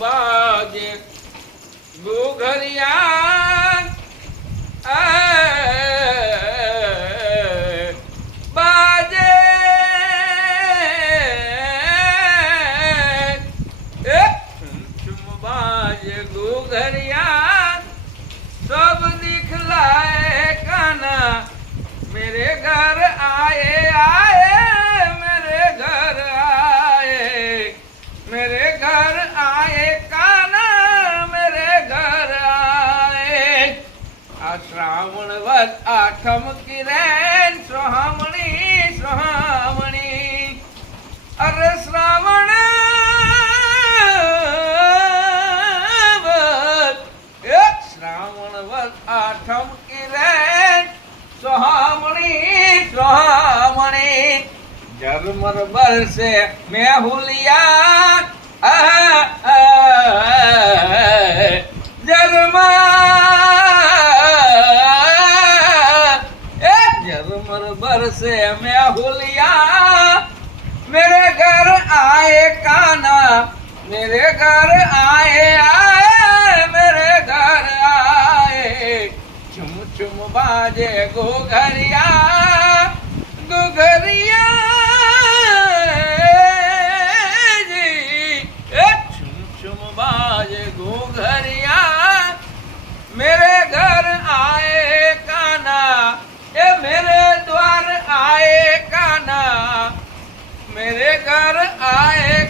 બાજે ઘુઘરિયા બાજે बाजे घुघरिया सब दिखलाए काना मेरे घर आए आए मेरे घर आए मेरे घर आए काना मेरे घर आए आ श्रावण वत आठम की रैन सुहामणी सुहामणी अरे श्रावण आठम की रैन सुहामणी सुहामणी झरमर बरसे मेहुलिया झरमर बरसे मेहुलिया मेरे घर आए काना मेरे घर आए आए मेरे घर आए चुम चुम बाजे घुघरिया घुघरिया जी चुम चुम बाजे घुघरिया मेरे घर आए काना ये मेरे द्वार आए काना मेरे घर आए